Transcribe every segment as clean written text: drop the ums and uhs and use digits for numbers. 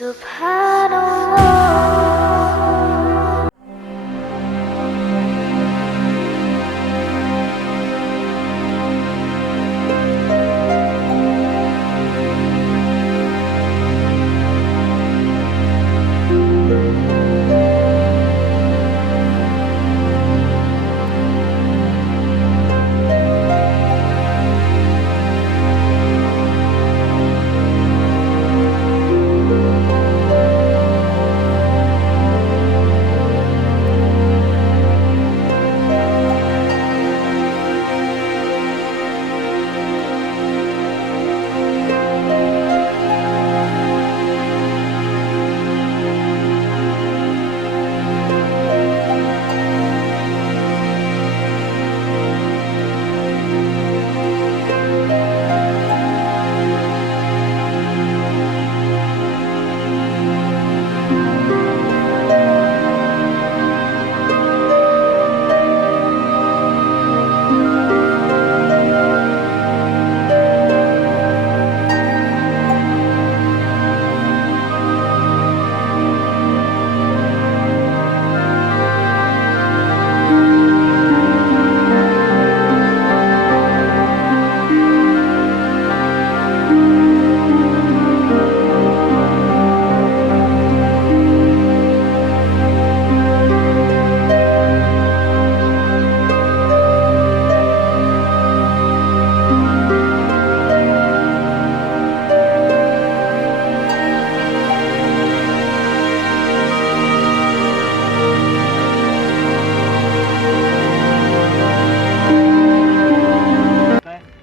Subhanallah.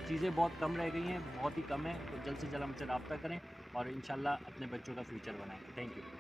चीज़ें बहुत कम रह गई हैं, बहुत ही कम है, तो जल्द से जल्द हमसे रब्ता करें और इंशाल्लाह अपने बच्चों का फ्यूचर बनाएं। Thank you.